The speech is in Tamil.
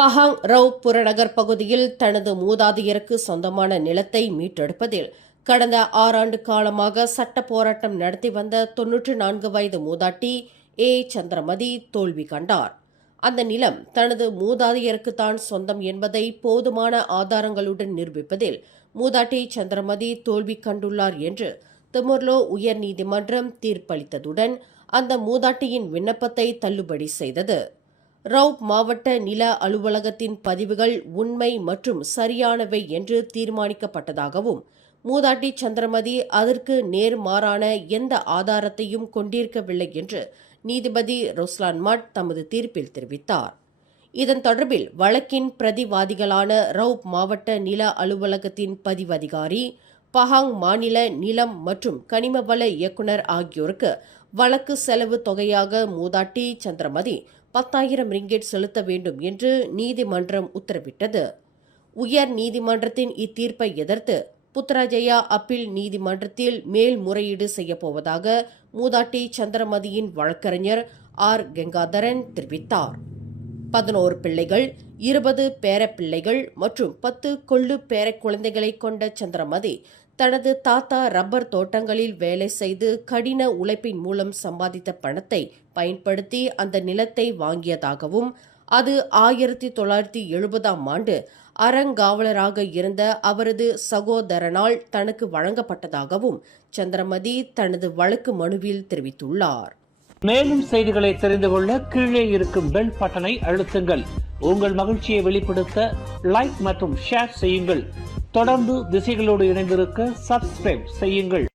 பஹாங் ரவ் புறநகர் பகுதியில் தனது மூதாதையருக்கு சொந்தமான நிலத்தை மீட்டெடுப்பதில் கடந்த 6 ஆண்டு காலமாக சட்ட போராட்டம் நடத்தி வந்த 94 வயது மூதாட்டி ஏ சந்திரமதி தோல்வி கண்டார். அந்த நிலம் தனது மூதாதையருக்குத்தான் சொந்தம் என்பதை போதுமான ஆதாரங்களுடன் நிரூபிப்பதில் மூதாட்டி சந்திரமதி தோல்வி கண்டுள்ளார் என்று திமோர்லோ உயர்நீதிமன்றம் தீர்ப்பளித்ததுடன் அந்த மூதாட்டியின் விண்ணப்பத்தை தள்ளுபடி செய்தது. ரவ் மாவட்ட நில அலுவலகத்தின் பதிவுகள் உண்மை மற்றும் சரியானவை என்று தீர்மானிக்கப்பட்டதாகவும் மூதாட்டி சந்திரமதி அதற்கு நேர்மாறான எந்த ஆதாரத்தையும் கொண்டிருக்கவில்லை என்று நீதிபதி ரொஸ்லான் மட் தமது தீர்ப்பில் தெரிவித்தார். இதன் தொடர்பில் வழக்கின் பிரதிவாதிகளான ரவ் மாவட்ட நில அலுவலகத்தின் பதிவு அதிகாரி, பஹாங் மாநில நிலம் மற்றும் கனிமவள இயக்குநர் ஆகியோருக்கு வழக்கு செலவு தொகையாக மூதாட்டி சந்திரமதி 10,000 ரிங்கெட் செலுத்த வேண்டும் என்று நீதிமன்றம் உத்தரவிட்டது. உயர் நீதிமன்றத்தின் இத்தீர்ப்பை எதிர்த்து புத்ராஜயா அப்பீல் நீதிமன்றத்தில் மேல்முறையீடு செய்யப்போவதாக மூதாட்டி சந்திரமதியின் வழக்கறிஞர் ஆர் கங்காதரன் தெரிவித்தார். 11 பிள்ளைகள், 20 பேரப்பிள்ளைகள் மற்றும் 10 கொள்ளு பேரக்குழந்தைகளை கொண்ட சந்திரமதி தனது தாத்தா ரப்பர் தோட்டங்களில் வேலை செய்து கடின உழைப்பின் மூலம் சம்பாதித்த பணத்தை பயன்படுத்தி அந்த நிலத்தை வாங்கியதாகவும் அது 1970ஆம் ஆண்டு அறங்காவலராக இருந்த அவரது சகோதரனால் தனக்கு வழங்கப்பட்டதாகவும் சந்திரமதி தனது வழக்கு மனுவில் தெரிவித்துள்ளார். மேலும் செய்திகளை தெரிந்து கொள்ள கீழே இருக்கும் பெல் பட்டனை அழுத்துங்கள். உங்கள் மகிழ்ச்சியை வெளிப்படுத்த லைக் மற்றும் ஷேர் செய்யுங்கள். தொடர்ந்து திசைகளோடு இணைந்திருக்க சப்ஸ்கிரைப் செய்யுங்கள்.